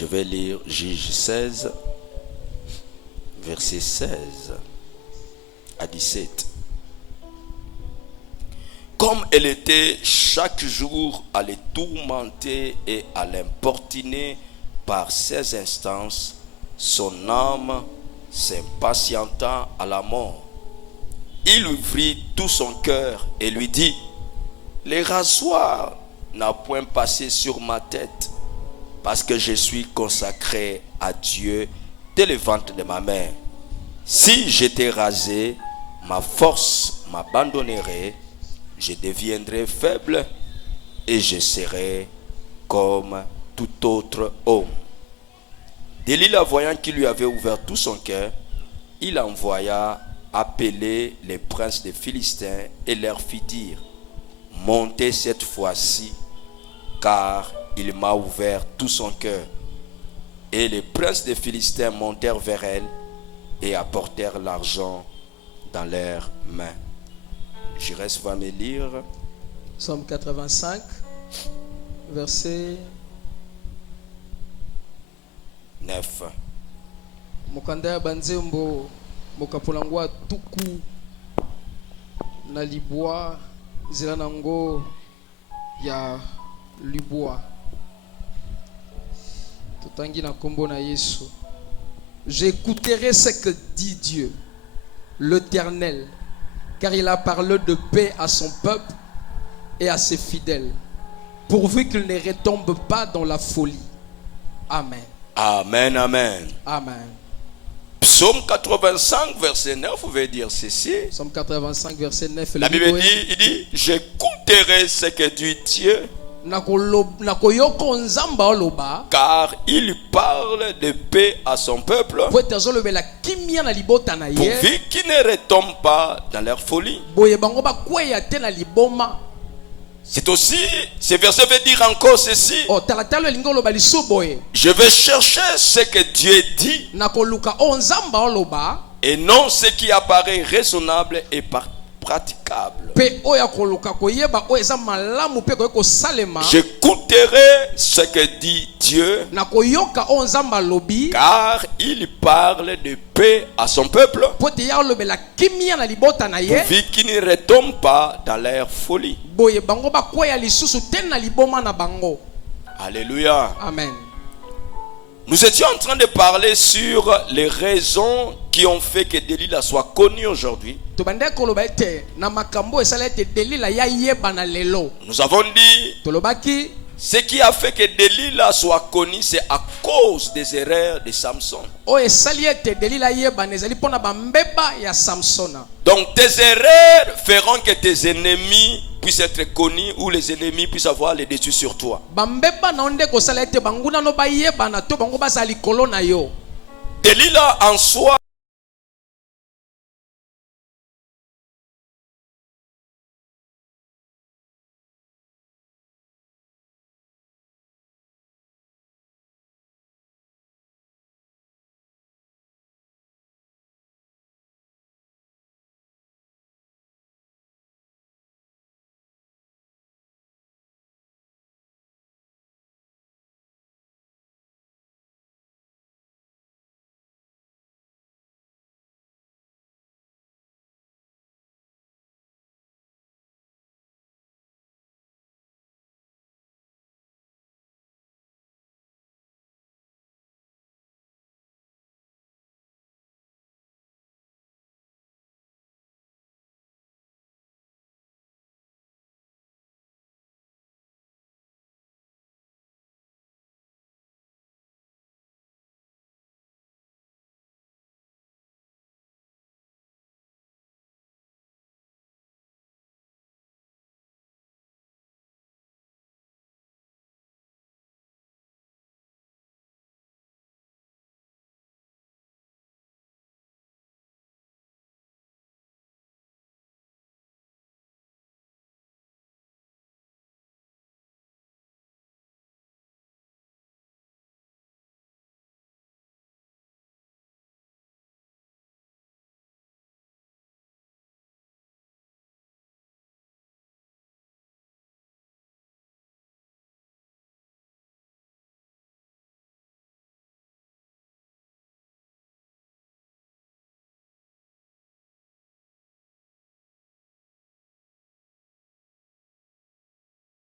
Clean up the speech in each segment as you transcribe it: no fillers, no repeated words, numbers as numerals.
Je vais lire Juge 16, verset 16 à 17. Comme elle était chaque jour à les tourmenter et à l'importuner par ses instances, son âme s'impatienta à la mort. Il ouvrit tout son cœur et lui dit: les rasoirs n'ont point passé sur ma tête, parce que je suis consacré à Dieu dès le ventre de ma mère. Si j'étais rasé, ma force m'abandonnerait, je deviendrais faible et je serais comme tout autre homme. Délila, voyant qu'il lui avait ouvert tout son cœur, il envoya appeler les princes des Philistins et leur fit dire: montez cette fois-ci, car il m'a ouvert tout son cœur. Et les princes des Philistins montèrent vers elle et apportèrent l'argent dans leurs mains. J'irai va me lire. Psaume 85, verset 9. Mokanda ya banzembo mokapolangwa tuku na libwa zela nango ya libwa. Tutangi na kombo na Yesu. J'écouterai ce que dit Dieu, l'Éternel, car il a parlé de paix à son peuple et à ses fidèles, pourvu qu'il ne retombe pas dans la folie. Amen. Amen, amen. Amen. Psaume 85, verset 9 veut dire ceci. Psaume 85, verset 9. La Bible dit, il dit: j'écouterai ce que dit Dieu, car il parle de paix à son peuple, pourvu qu'il ne retombe pas dans leur folie. C'est aussi, ce verset veut dire encore ceci: je vais chercher ce que Dieu dit et non ce qui apparaît raisonnable et praticable. J'écouterai ce que dit Dieu, car il parle de paix à son peuple, pourvu qu'il ne retombe pas dans leur folie. Alléluia. Amen. Nous étions en train de parler sur les raisons qui ont fait que Délila soit connu aujourd'hui. Nous avons dit, ce qui a fait que Délila soit connu, c'est à cause des erreurs de Samson. Donc tes erreurs feront que tes ennemis puissent être connus, ou les ennemis puissent avoir le dessus sur toi. Délila en soi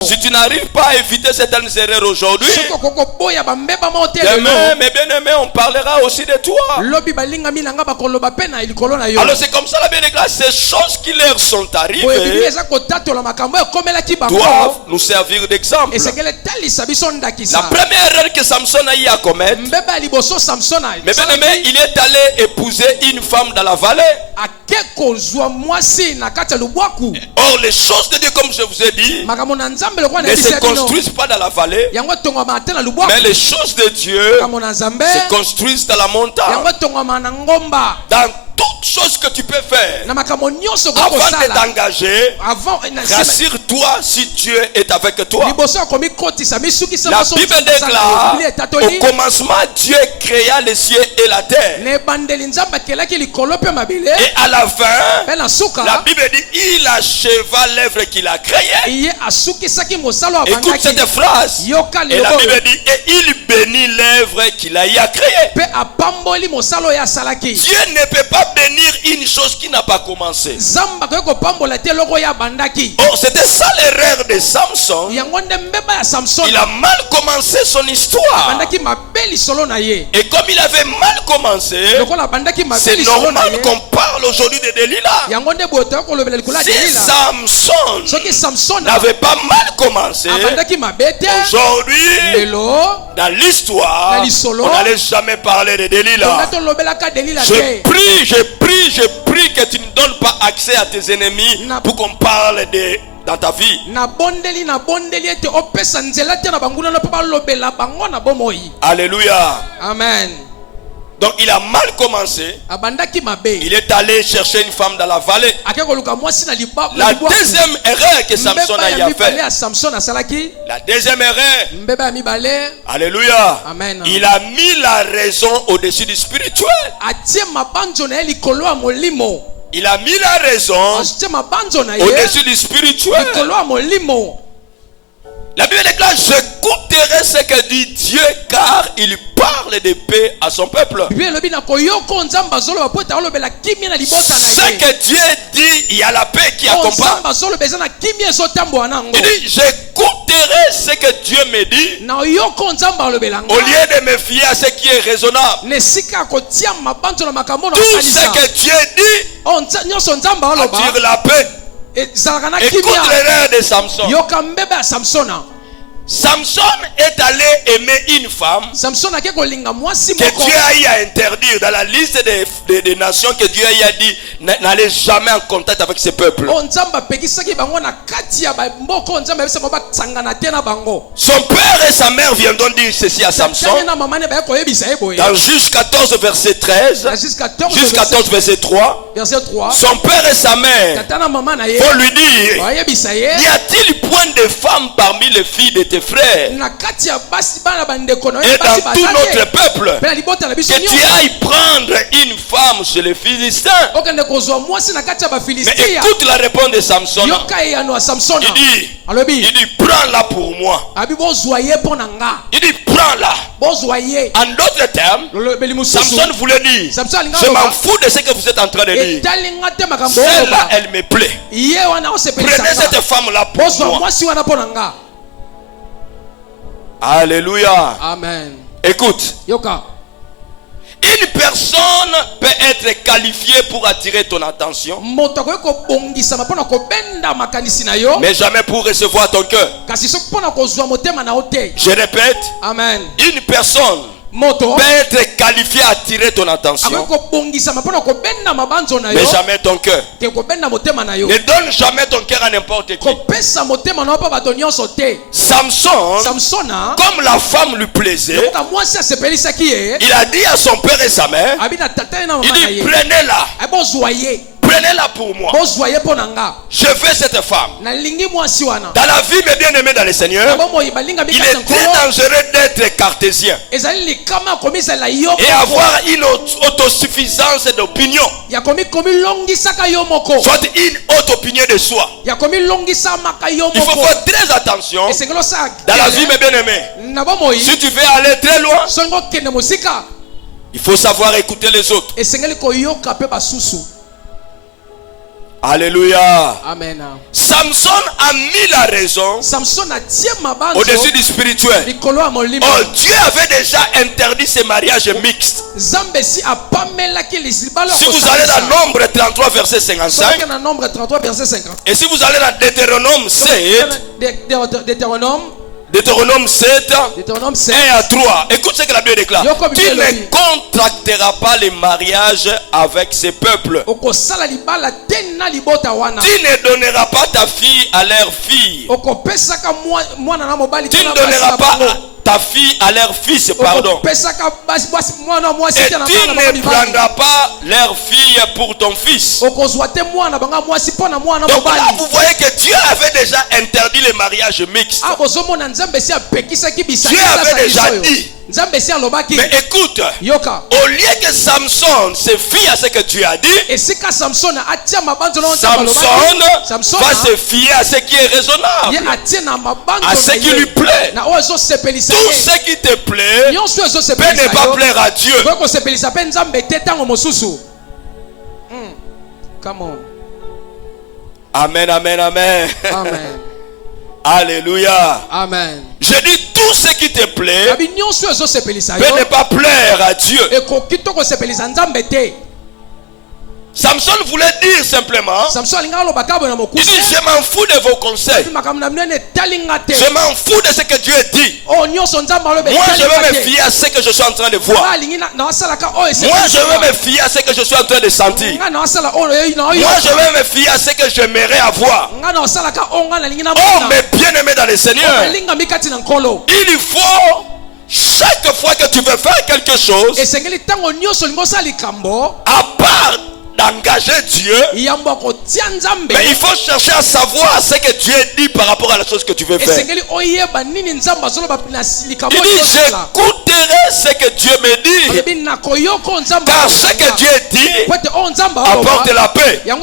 Si tu n'arrives pas à éviter certaines erreurs aujourd'hui, soki okokoboya bambeba moko te demain, lelo mes bien-aimés, on parlera aussi de toi. lobi balingami na nga bakoloba pe na likolo na yo Alors c'est comme ça la bien grâce, ces choses qui leur sont boye bibi arrivées eza kotatola makambo ekomelaki bango doivent nous servir d'exemple. esengeli etalisa biso La ndakisa première erreur que Samson a eu à commettre, mbeba ya liboso samson mes bien-aimés, il est allé épouser une femme dans la vallée. ake kozwa mwasi na kati ya lubwaku Or, les choses de Dieu, comme je vous ai dit, makambo na nzambe lokola ne se nayebisa bino construisent pas dans la vallée, yango etongwama te na lubwaku mais les choses de Dieu makambo na nzambe se construisent dans la montagne. yango etongwama na ngomba Dans toutes choses que tu peux faire, na makambo nyonso avant de kokosala t'engager, avant rassure-toi si Dieu est avec toi. liboso akomi kotisa misukisa La maso Bible kosala déclare, Biblia etatoli au commencement, Dieu créa les cieux et la terre. na ebandeli nzambe akelaki likolo mpe mabele Et à la fin, mpe na suka la Bible dit, il acheva l'œuvre qu'il a créée. ye asukisaki mosala oyo Écoute abandaki cette phrase. yoka Et la lelo Bible dit, et il bénit l'œuvre qu'il a y a créée. mpe apamboli mosala oyo asalaki Dieu ne peut pas bénir une chose qui n'a pas commencé. nzambe akoki kopambola te eloko oyo abandaki Oh, c'était ça l'erreur de Samson. yango nde mbeba ya samson Il a mal commencé son histoire. abandaki mabe lisolo na ye Et comme il avait mal commencé, lokola abandaki mabe c'est lisolo na normal ye qu'on parle aujourd'hui de Delilah. yango nde boye toyaki kolobela likolo ya Si delila Samson soki samson n'avait pas mal commencé, abandaki mabe te aujourd'hui, lelo dans l'histoire, Na lisolo, on n'allait jamais parler de tonga Delilah. tolobelaka delila Je te prie que tu ne donnes pas accès à tes ennemis Na- pour qu'on parle de dans ta vie. nabondeli ete opesa nzela te na bangunana mpo balobela bango na bomoi Alléluia. amen Donc il a mal commencé. abandaki mabe Il est allé chercher une femme dans la vallée. ake koluka mwasi na La deuxième erreur que Samson mbeba a ya y a mibale fait. ya samson asalaki La deuxième erreur. mbeba ya mibale Alléluia. Amen. Il a mis la raison au-dessus du spirituel. atie mabanzo na ye likolo ya molimo Il a mis la raison atie mabanzo na ye au-dessus du spirituel. likolo ya molimo La Bible déclare, j'écouterai ce que dit Dieu car il parle de paix à son peuple. biblia elobi na koyoka nzambe azoloba po ete alobela kimia na libota na Ce ye que Dieu dit, il y a la paix qui accompagne. nzambe azoloba eza na kimia ezotambola nango Il dit, j'écouterai ce que Dieu me dit na oyoka nzambe alobela au lieu de me fier à ce qui est raisonnable. na esika ya kotia mabanzo na makambo na Tout ce kokanisa que Dieu dit nyonso nzambe aloba attire la paix. ezalaka na Écoute kimia l'erreur de Samson. yoka mbeba ya samsona Samson est allé aimer une femme samson ake kolinga mwasi que moko Dieu a eu à interdire dans la liste des nations que Dieu a eu à dit n'allez jamais en contact avec ce peuple. oyo nzambe apekisaki bango na kati ya bamboka oyo nzambe ayebisa bango basangana te na bango Son père et sa mère viendront dire ceci à Samson. tani na mama ne baye koyebisa ye boye Dans Juge 14 verset 13, na Juge 14 Juge 14 verset 3, verset 3 son père et sa mère tata na mama na ye vont lui dire, bayebisa ye n'y a-t-il point de femmes parmi les filles de tes frères na kati ya basi bana bandeko na et ye basi dans tout baza notre te peuple mpe na libota na biso que tu nyonso ailles prendre une femme chez les Philistins? okende kozwa mwasi na kati ya Mais bafilistia écoute la réponse de Samson. yoka eyano ya samsona Il alobi dit, prends-la pour moi. abi bozwa ye mpo na nga Il dit, prends-la. bozwa ye En d'autres termes, lolobeli mosusu Samson voulait dire, samson alinga je m'en aloba fous de ce que vous êtes en train de dire. etali nga te makambo Celle-là, oloba elle me plaît. ye wana Prenez osepelisanga cette femme-là pour bozwa moi. mwasi wana mpo na nga Alléluia. amen Écoute, yoka une personne peut être qualifiée pour attirer ton attention, moto akoki kobongisama mpo na kobenda makanisi na yo mais jamais pour recevoir ton cœur. kasi soki mpo na kozwa motema na yo te Je répète, amen une personne moto peut être qualifiée à attirer ton attention, akoki kobongisama mpo na kobenda mabanzo na yo mais jamais ton cœur. ke kobenda motema na yo Ne donne jamais ton cœur à n'importe qui. kopesa motema na yo mpo bato nyonso te Samson, samsona comme la femme lui plaisait, lokoka mwasi asepelisaki ye il a dit à son père et sa mère, abi na tata ye na il mama na dit, ye prenez-la, abi bozwa ye prenez-la pour moi. bozwa ye mpo na nga Je veux cette femme. nalingi mwasi wana Dans la vie, mes bien-aimés dans le Seigneur, bomoi balingami il kati est ya très nkolo dangereux d'être cartésien ezali likama ya komisala yo et avoir une autosuffisance d'opinion, ya komilongisaka yo moko soit une haute opinion de soi. ya komilongisamaka yo Il faut moko faire très attention esengeli osala dans la vie, mes bien-aimés. na bomoi Si tu veux aller très loin, soki okende mosika il faut savoir écouter les autres. esengeli koyoka mpe basusu Alléluia. Amen. Samson a mis la raison Samson a tie mabanzo au-dessus du spirituel. likolo ya molimo. Oh, Dieu avait déjà interdit ces mariages mixtes. Nzambe si apamelaki lisibalo. Si vous allez dans Nombre 33 verset 55, dans Nombre 33 verset 50. et si vous allez dans Deutéronome 7, Deutéronome 7, Deutéronome 7. 1 à 3, écoute ce que la Bible déclare. Tu ne contracteras pas les mariages avec ces peuples. Tu ne donneras pas ta fille à leur fille. Tu ne donneras pas ta fille à leur fils, pardon. Et tu ne prendras pas leur fille pour ton fils. Donc là, vous voyez que Dieu avait déjà interdit les mariages mixtes. Dieu avait déjà dit. Mais écoute, au lieu que Samson se fie à ce que Dieu a dit, Samson va se fier à ce qui est raisonnable, à ce qui lui plaît. Tout ce qui te plaît peut ne pas plaire à Dieu. Come on. Amen, amen, amen. Amen. Alléluia. Amen. Je dis tout ce qui te plaît peut ne pas plaire à Dieu. Samson voulait dire simplement, il dit, je m'en fous de vos conseils. Je m'en fous de ce que Dieu dit. Moi, je vais me fier à ce que je suis en train de voir. Moi, je vais me fier à ce que je suis en train de sentir. Moi, je vais me fier à ce que j'aimerais avoir. Oh, mais bien aimé dans le Seigneur, il faut, chaque fois que tu veux faire quelque chose, à part d'engager Dieu, mais il faut chercher à savoir ce que Dieu dit par rapport à la chose que tu veux faire. Il dit, j'écouterai ce que Dieu me dit, car ce que Dieu dit apporte la paix. Il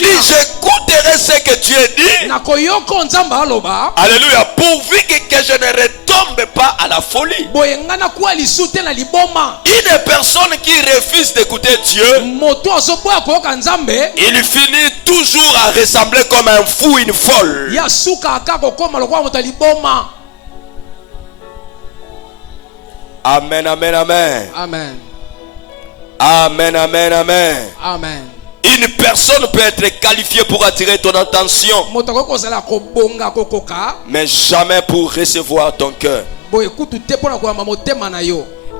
dit, j'écouterai ce que Dieu dit, alléluia, pourvu que je ne retombe pas à la folie. Une personne qui refuse d'écouter Dieu, il finit toujours à ressembler comme un fou, une folle. Amen, amen, amen. Amen. Amen, amen, amen. Amen. Une personne peut être qualifiée pour attirer ton attention, mais jamais pour recevoir ton cœur.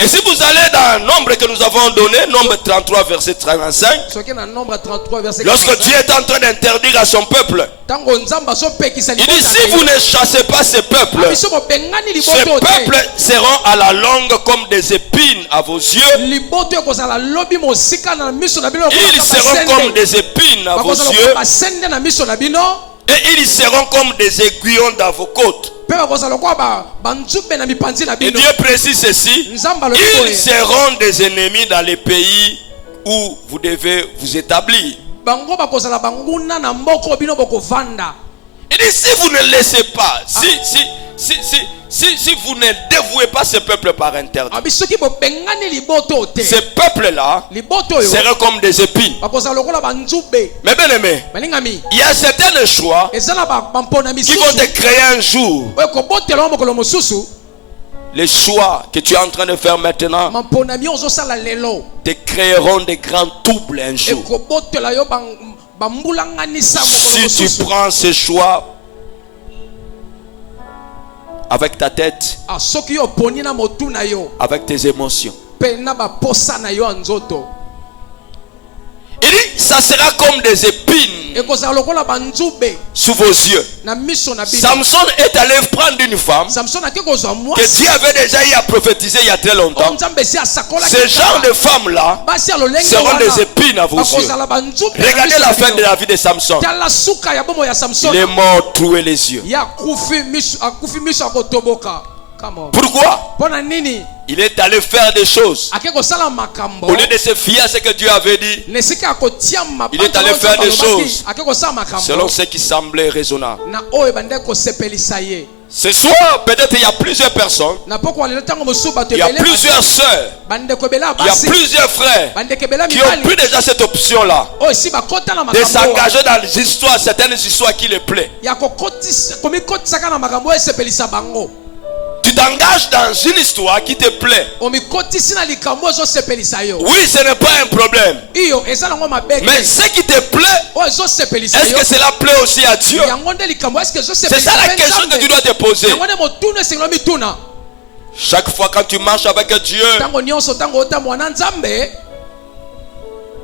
Et si vous allez dans le nombre que nous avons donné, Nombre 33 verset 35, lorsque Dieu est en train d'interdire à son peuple, il dit, si vous ne chassez pas ces peuples seront à la longue comme des épines à vos yeux. Ils seront comme des épines à vos yeux. Et ils seront comme des aiguillons dans vos côtes. Et Dieu précise ceci, ils seront des ennemis dans les pays où vous devez vous établir. Il dit, si vous ne laissez pas, si vous ne dévouez pas ce peuple par interdit, ces peuples-là seront comme des épines. Mais bien aimé, il y a certains choix qui vont te créer un jour. Les choix que tu es en train de faire maintenant te créeront des grands troubles un jour. Si tu prends ce choix avec ta tête, avec tes émotions, il dit, ça sera comme des épines sous vos yeux. Samson est allé prendre une femme que Dieu avait déjà eu à prophétiser il y a très longtemps. Ce genre de femmes-là seront des épines à vos yeux. Regardez la fin de la vie de Samson. Il est mort, troué les yeux. Pourquoi? Il est allé faire des choses. Au lieu de se fier à ce que Dieu avait dit, il est allé faire des choses selon ce qui semblait raisonnable. Ce soir, peut-être il y a plusieurs personnes, il y a plusieurs sœurs, il y a plusieurs frères qui ont pris déjà cette option-là de s'engager dans les histoires, certaines histoires qui les plaisent. Tu t'engages dans une histoire qui te plaît. Oui, ce n'est pas un problème. Mais ce qui te plaît, est-ce que cela plaît aussi à Dieu? C'est ça la question que tu dois te poser. Chaque fois quand tu marches avec Dieu,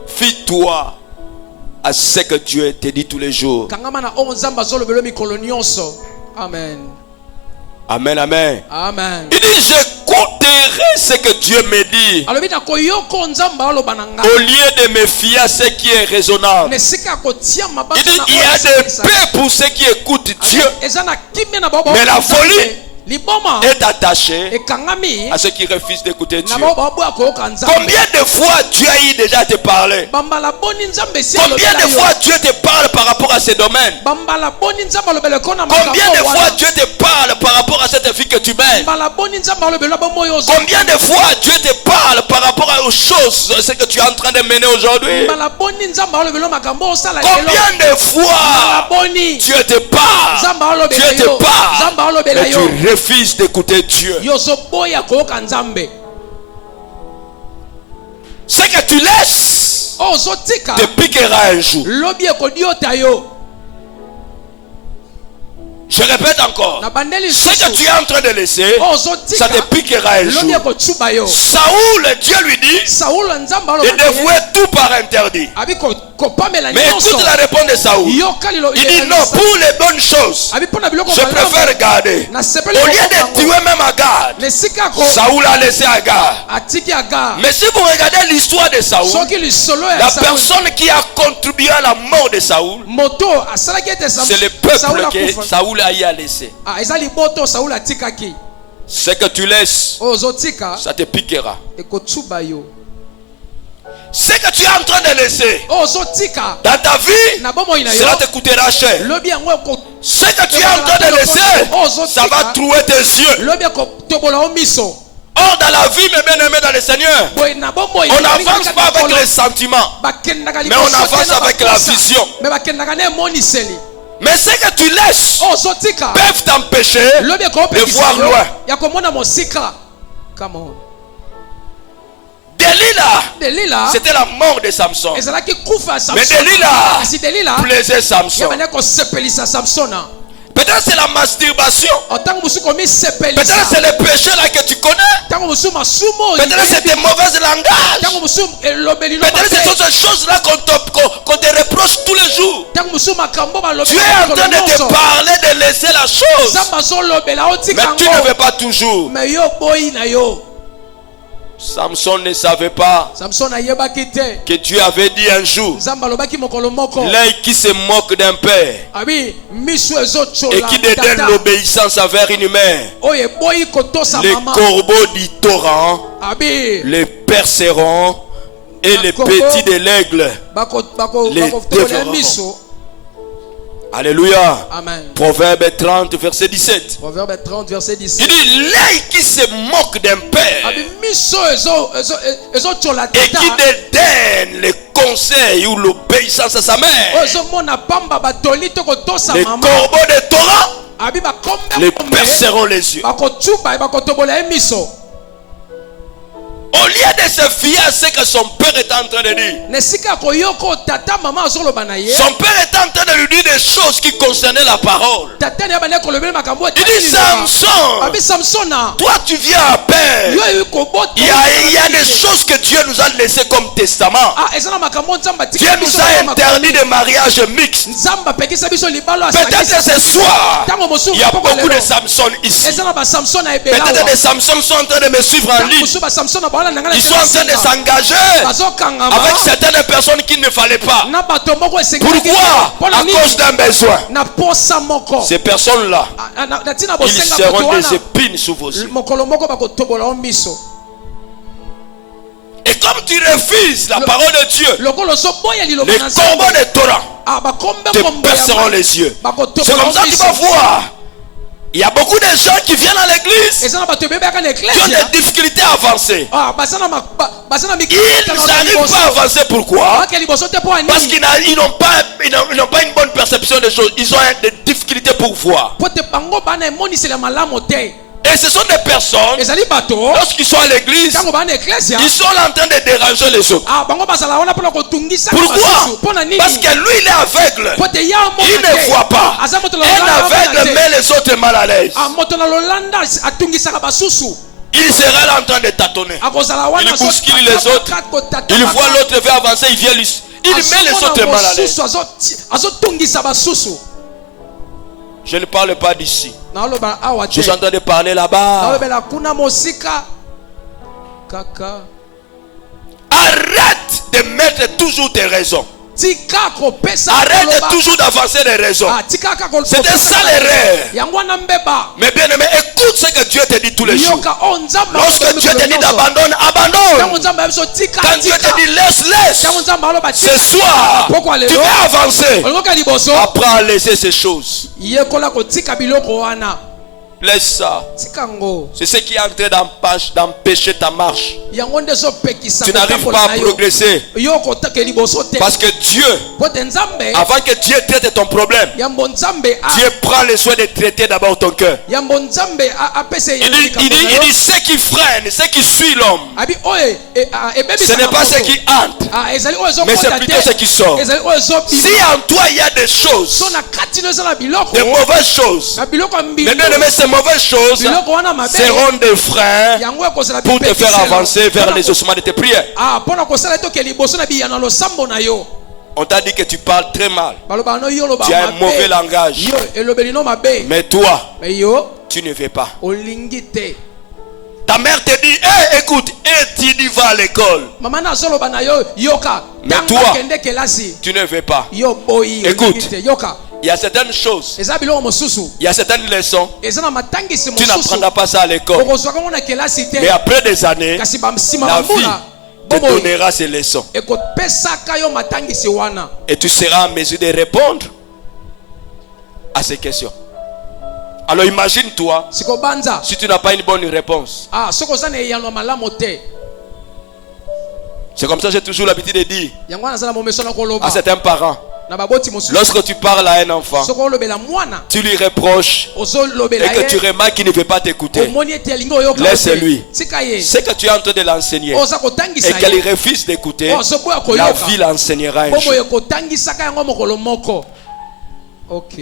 fie-toi à ce que Dieu te dit tous les jours. Amen. Amen, amen. Amen. Il dit, j'écouterai ce que Dieu me dit, au lieu de me fier à ce qui est raisonnable. Il dit, il y a des paix pour ceux qui écoutent Dieu, mais la folie est attaché à ceux qui refusent d'écouter Dieu. Combien de fois Dieu a eu déjà te parler? Combien de fois Dieu te parle par rapport à ces domaines? Combien de fois Dieu te parle par rapport à cette vie que tu mènes? Combien de fois Dieu te parle par rapport aux choses, ce que tu es en train de mener aujourd'hui? Combien de fois Dieu te parle? Dieu te parle et tu refuses d'écouter Dieu. Ce que tu laisses te piquera un jour. Je répète encore. Ce que tu es en train de laisser, ça te piquera un jour. Saoul, Dieu lui dit de dévouer tout par interdit. Mais écoute la réponse de Saoul. Il dit non, pour les bonnes choses, je préfère garder. Au lieu de tuer même Agar, Saoul a laissé Agar. Mais si vous regardez l'histoire de Saoul, la personne qui a contribué à la mort de Saoul, c'est le peuple que Saoul a y à laisser. Ce que tu laisses, ça te piquera. Ce que tu es en train de laisser dans ta vie, cela te coûtera cher. Ce que tu es en train de laisser, ça va trouer tes yeux. Or, dans la vie, mes bien-aimés dans le Seigneur, on n'avance pas avec les sentiments, mais on avance avec la vision. Mais ce que tu laisses peuvent t'empêcher de voir loin. Delilah, c'était la mort de Samson. Mais Delilah plaisait Samson. Peut-être c'est la masturbation. Peut-être c'est le péché là que tu connais. Peut-être c'est tes mauvais langages. Peut-être c'est toutes ces choses là qu'on te reproche tous les jours. Tu es en train de te parler de laisser la chose, mais tu ne veux pas toujours. Samson ne savait pas que Dieu avait dit un jour, l'œil qui se moque d'un père et qui dédaigne l'obéissance envers une mère, les corbeaux du torrent les perceront et les petits de l'aigle les dévoreront. Alléluia. Amen. Proverbe 30 verset 17. Proverbe 30 verset 17. Il dit l'œil qui se moque d'un père et qui dédaigne les conseils ou l'obéissance à sa mère, les corbeaux de torrent les perceront les yeux. Au lieu de se fier à ce que son père est en train de dire, son père est en train de lui dire des choses qui concernaient la parole. Il dit Samson, toi tu viens à peine. Il y a des choses que Dieu nous a laissées comme testament. Dieu nous a interdit de mariage mixte. Peut-être ce soir, il y a beaucoup de Samson ici. Peut-être des Samson sont en train de me suivre en ligne. Ils sont en train de s'engager avec certaines personnes qu'il ne fallait pas. Pourquoi? À cause d'un besoin. Ces personnes-là, ils seront des épines sous vos yeux. Et comme tu refuses la parole de Dieu, les corbeaux de Torah te perceront les yeux. C'est comme ça que tu vas voir. Il y a beaucoup de gens qui viennent à l'église eza na bato ebebaka na qui ont ecclesia des difficultés à avancer. baza na Ils n'arrivent pas à avancer. Pourquoi? bake liboso te mpo ya Parce nini qu'ils n'ont pas une bonne perception des choses. Ils ont des difficultés pour voir. po te bango bana emonisela malamu te Et ce sont des personnes, ezali bato lorsqu'ils sont à l'église, ntango bana ecclesia ils sont là en train de déranger les autres. bango bazala wana mpona kotungisa Pourquoi? mpona nini Parce que lui, il est aveugle. po te ya Il ne voit pas. aza moto na Un lolanda aveugle met les autres mal à l'aise. moto na lolanda atungisaka basusu Il sera là en train de tâtonner. akozala wana Il bouscule les autres. Il voit l'autre veut avancer, il vient lui. Il met les autres mal à l'aise. azotungisa basusu. Je ne parle pas d'ici. naoloba awa Je te suis en train de parler là-bas. naolobela kuna mosika kaka Arrête de mettre toujours tes raisons. tika kopesa Arrête toujours d'avancer des raisons. tika C'était ça l'erreur. yango wana mbeba Mais bien aimé, écoute ce que Dieu te dit tous les jours. yoka nzambe Lorsque Dieu te dit d'abandonner, tango abandonne. nzambe abiso tika Quand Dieu te dit laisse, tango laisse. nzambe aloba Ce soir, pourquoi tu lelo vas avancer. olingoka liboso Apprends à laisser ces choses. yekola kotika biloko wana Laisse ça. tika ngo C'est ce qui est en train d'empêcher ta marche. yango nde ezopekisa Tu n'arrives pas à progresser. yo kotaka liboso te Parce que Dieu, po te nzambe avant que Dieu traite ton problème, yambo nzambe Dieu prend le soin de traiter d'abord ton cœur. yambo nzambe apese Il dit ce qui freine, ce qui suit l'homme, abi oye ce n'est pas ce qui hante, ezali oyo mais c'est plutôt ce qui sort. ezali oyo Si ezobima en toi il y a des choses, so na kati no eza na biloko de mauvaises choses, na biloko ya mais mbindo bien aimé, ces mauvaises choses biloko wana mabe seront des freins yango ekozala pour te faire bipekiselo. avancer vers les ossements de tes prières. mpona kosala toke liboso na biyano losambo na yo On t'a dit que tu parles très mal. baloba no yo loba Tu as un mauvais langage. yo elobeli no mabe Mais toi, mais yo tu ne veux pas. olingi te Ta mère te dit, hey, écoute, Étudie, va à l'école. mama na azoloba na yo yoka Mais ntango toi, akende kelasi Tu ne veux pas. yo boyi Écoute. olingi te yoka Il y a certaines choses, eza biloko mosusu il y a certaines leçons, eza na matangisi tu mosusu n'apprendras pas ça à l'école. okozwaka ngo na kelasi te Mais après des années, kasi nsima la bambula vie te bomoi donnera ces leçons. ekopesaka yo matangisi wana Et tu seras en mesure de répondre à ces questions. Alors imagine-toi, sikobanza si tu n'as pas une bonne réponse. soki oza na eyano malamu te C'est comme ça que j'ai toujours l'habitude de dire yango wana aza na momeso na à koloba certains parents. na baboti mosusu Lorsque tu parles à un enfant, soki olobela mwana tu lui reproches ozolobela et que tu ye remarques qu'il ne veut pas t'écouter. omoni ete alingi oyoka Laisse-lui. tika ye Ce que tu es en train de l'enseigner oza et kotangisa qu'elle ye refuse d'écouter, soboya la koyoka vie l'enseignera un jour. bomoi ekotangisaka yango mokolo moko ok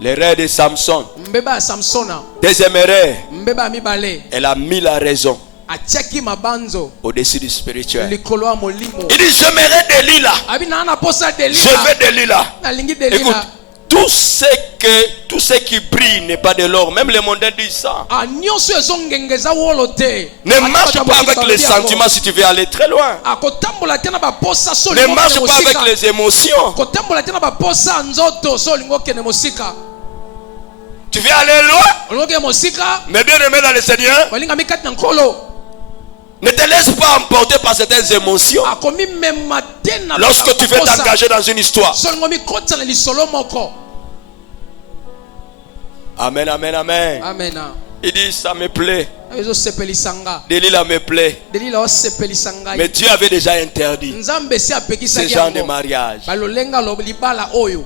L'erreur de Samson, mbeba ya samsona deuxième erreur, mbeba ya mibale elle a mis la raison atiaki mabanzo au-dessus du spirituel. likolo ya molimo Il dit, j'aimerais Delilah. abi naa na posa Je delila veux Delilah. nalingi Écoute, delila tout ce qui brille n'est pas de l'or. Même les mondains disent ça. nyonso ezongengeza wolo te Ne marche pas avec les sentiments si tu veux aller très loin. kotambola te na baposa so Ne olingi marche okende pas avec mosika les émotions. kotambola te na baposa nzoto so olingi okende mosika Tu veux aller loin, olingi okende mosika mais bien aimé dans le Seigneur, olingami kati na nkolo ne te laisse pas emporter par certaines émotions. akomimema te na Lorsque tu veux t'engager dans une histoire. so olingi omikotisa na lisolo moko Amen, amen, amen. amena Il dit, ça me plaît. ezosepelisa nga Delilah me plaît. delila osepelisa ngai Mais Dieu avait déjà interdit nzambe esi ce apekisaki genre de yango mariage. balolenga libala oyo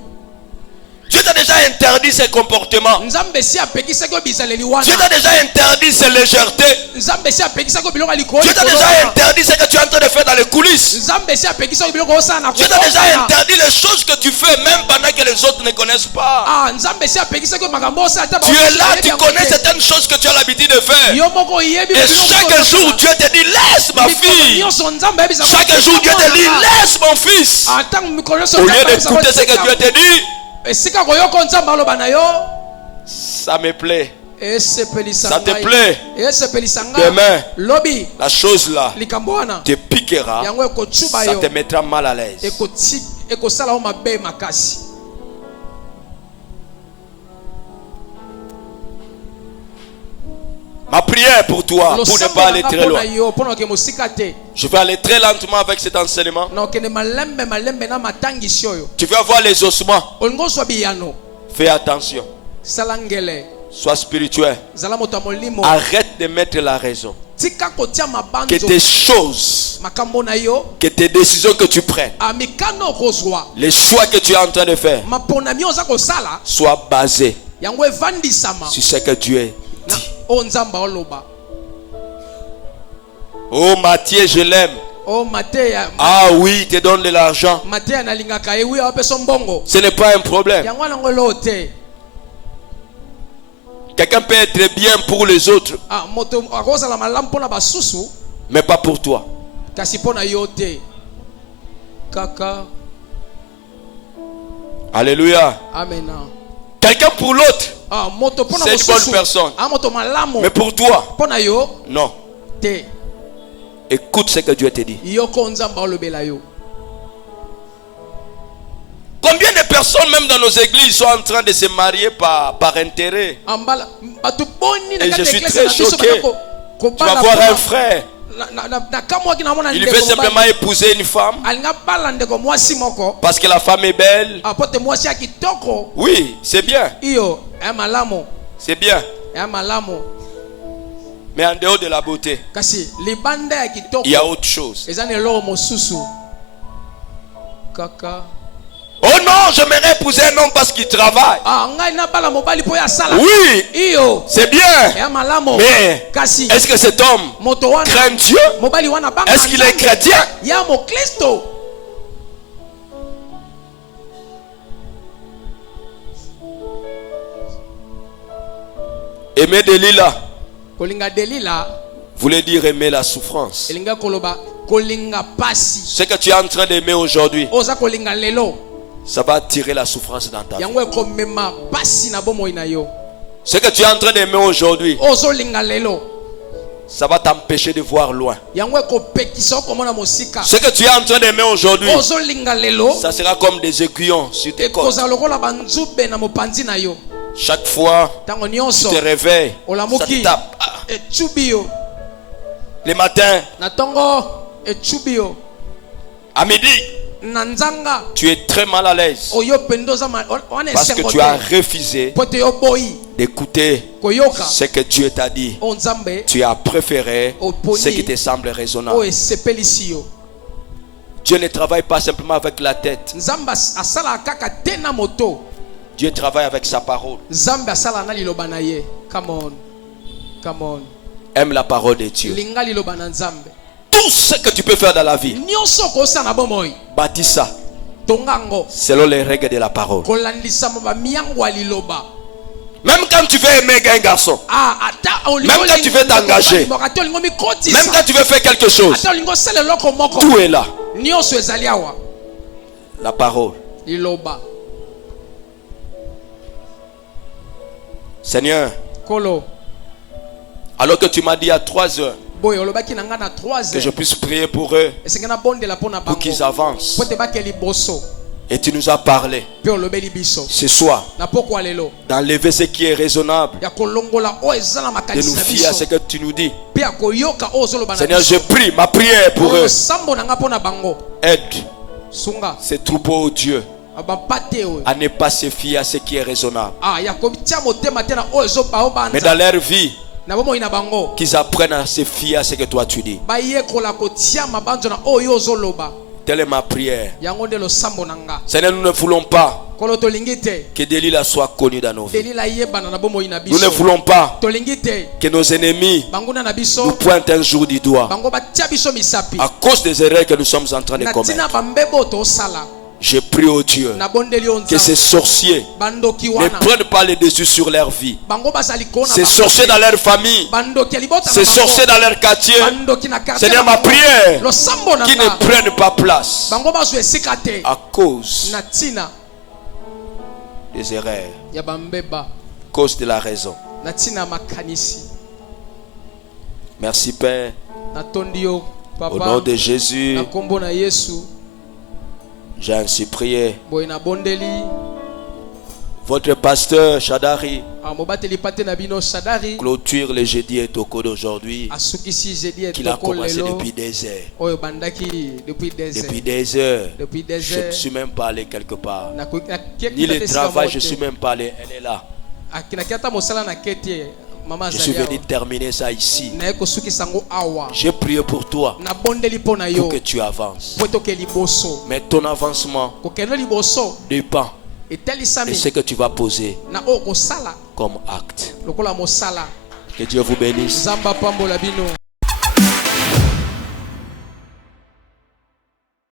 Dieu t'a déjà interdit ces comportements. nzambe esi apekisaki yo bizaleli Dieu wana t'a déjà interdit ces légèretés. nzambe esi apekisaki yo biloko ya likolo Dieu t'a déjà interdit ce que tu es en train de faire dans les coulisses. nzambe esi apekisaki yo biloko osala na Dieu t'a déjà interdit les choses que tu fais même pendant que les autres ne connaissent pas. nzambe esi apekisaki yo makambo osala ata Tu es là, tu connais certaines choses que tu as l'habitude de faire. yo moko oyebi Et chaque jour, Dieu te dit, laisse ma fille. nyonso nzambe ayebisa Chaque jour, Dieu te dit, laisse mon fils. ntango mikolo nyonso Au lieu d'écouter ce que Dieu te dit, esika koyoka nzambe aloba na yo ça me plaît. esepelisa Ça te ngai. plaît. esepelisa ngai Demain, lobi la chose là likambo wana te piquera. yango ekocuba Ça yo te mettra mal à l'aise. ekosala yo mabe makasi Ma prière pour toi, pour ne pas aller très loin. mpona oke mosika te Je vais aller très lentement avec cet enseignement. na okende malembe malembe na matangisi oyo Tu veux avoir les ossements. olingi ozwa biyano Fais attention. salangele Sois spirituel. zala moto molimo Arrête de mettre la raison. tika kotia Que mabanzo tes choses, makambo na yo que tes décisions que tu prennes, amikano kozwa les choix que tu es en train de faire, maponami oza kosala soient basés yango evandisama sur ce que Dieu est. na o nzamba oloba. Oh Matthieu, je l'aime. O mateya Ah oui, il te donne de l'argent. mateya nalingaka ye wi apeso mbongo Ce n'est pas un problème. yango nango lote. Quelqu'un peut être bien pour les autres, Ah moto akozala malamu mpona basusu mais pas pour toi. kasi mpona yo te kaka. Alléluia. Amen. Quelqu'un pour l'autre, Ah moto mpona c'est une bonne mosusu personne. ah moto malamu Mais pour toi, mpona yo non. te Écoute ce que Dieu te dit. yoko nzamba olobela yo. Combien de personnes, même dans nos églises, sont en train de se marier par intérêt? Ambala bato boni na Et je kati suis église très na biso choqué. bako Tu vas voir un frère, na kamwaki na mona il veut simplement épouser une femme alinga bala ndeko mwasi moko parce que la femme est belle. apote mwasi ya kitoko Oui, c'est bien, iyo ya malamu c'est bien. ya malamu Mais en dehors de la beauté, kasi libanda ya kitoko il y a autre chose. eza na eloko mosusu kaka. Oh non, j'aimerais épouser un homme parce qu'il travaille. Ah ngai na bala mobali po ya sala Oui, iyo c'est bien. ya malamu Mais kasi est-ce que cet homme moto wana craint Dieu? mobali wana banga Est-ce qu'il est chrétien? ya mokristo. Aimer Delilah Kolinga Delila voulait dire aimer la souffrance. elinga koloba kolinga pasi Ce que tu es en train d'aimer aujourd'hui, oza kolinga lelo ça va attirer la souffrance dans ta vie. yango ekomema pasi na bomoi na yo. Ce que tu es en train d'aimer aujourd'hui, Ozolinga lelo ça va t'empêcher de voir loin. yango ekopekisa okomona mosika. Ce que tu es en train d'aimer aujourd'hui, Ozolinga lelo ça sera comme des aiguillons sur tes côtes. ekozala lokola banzube na mopanzi na yo. Chaque fois Ntango tu nyonso te réveilles, ça olamuki te tape. Ah, echubi yo le matin, na ntongo echubi yo à midi, na nzanga tu es très mal à l'aise oyo pendo za wana parce que esengo tu as te refusé po te yo boyi d'écouter koyoka ce que Dieu t'a dit. o nzambe Tu as préféré Oponi. ce qui te semble o raisonnable. esepelisi yo. Dieu ne travaille pas simplement avec la tête. Nzambe asala kaka te na moto. Dieu travaille avec sa parole. Nzambe asala na liloba na ye. Come on. Come on. Aime la parole de Dieu. Linga liloba na Nzambe. Tout ce que tu peux faire dans la vie, Nyonso kosa na bomoi. bâtis ça Tongango. selon les règles de la parole. Kolandisa mba miyango liloba. Même quand tu veux aimer un garçon, Ah, ata olingo. Même quand tu veux t'engager, même quand tu veux faire quelque chose, ata olingo sele loko moko. tout est là. Nyonso ezali awa. La parole. Liloba. Seigneur, Kolo. alors que tu m'as dit à 3 heures Boy olobaki na nga na 3 que je heures. puisse prier pour eux, Esengana bondela pona pour bango. qu'ils avancent, Po te bakeli boso. et tu nous as parlé Pe olobeli biso. ce soir Na pokwa lelo. d'enlever ce qui est raisonnable, Ya kolongola o ezala de makanisi nous na fier à ce biso. que tu nous dis. Pe akoyoka o zoloba na Seigneur, biso. je prie, ma prière pour eux, Sambo na nga pona bango. aide Sunga. ces troupeaux, oh Dieu, Abapate o. à ne pas se fier à ce qui est raisonnable. Ah ya kobitia motema tena o ezoba o Mais banza. dans leur vie, Na bomo ina bango. qu'ils apprennent à se fier à ce que toi tu dis. Ba ye kola kotia mabanzo na o yo zoloba. Telle est ma prière. Yango nde lo sambo na nga. Seigneur, nous ne voulons pas Kolo tolingi te. que Delilah soit connu dans nos vies. Delila yebana na bomo ina Nous ne biso. voulons pas Tolingi te. que nos ennemis Banguna na nous biso. pointent un jour du doigt Bango batia biso misapi. à cause des erreurs que nous sommes en train de Na commettre. tina bambebo to sala. Je prie au Dieu Na bondeli que ces onza. sorciers Bandoki ne wana. prennent pas le dessus sur leur vie. Bango basali kona. Ces sorciers dans leur famille, Bandoki alibota ces sorciers dans leur quartier, Bandoki na quartier. Seigneur, ma prière, Lo sambo na qui ne nga. prennent pas place Bango basu esika te. à cause Na tina des erreurs, ya bambeba. à cause de la raison. Na tina makanisi. Merci Père, Na tondi yo au nom papa. de Jésus, Na kombo na Yesu. j'ai ainsi prié. Boy na bondeli. Votre pasteur Shadari Mobateli pate na bino Sadari. clôture le jeudi et toko d'aujourd'hui Asukisi jeudi qu'il a etoko commencé lelo. depuis des heures. Oyo bandaki depuis des heures. Depuis des heures, Depuis des je ne heures. suis même pas allé quelque part. Na Ni le travail, je ne suis même pas allé. Elle est là. Je suis venu terminer ça ici. J'ai prié pour toi pour que tu avances. Mais ton avancement dépend de ce que tu vas poser comme acte. Que Dieu vous bénisse.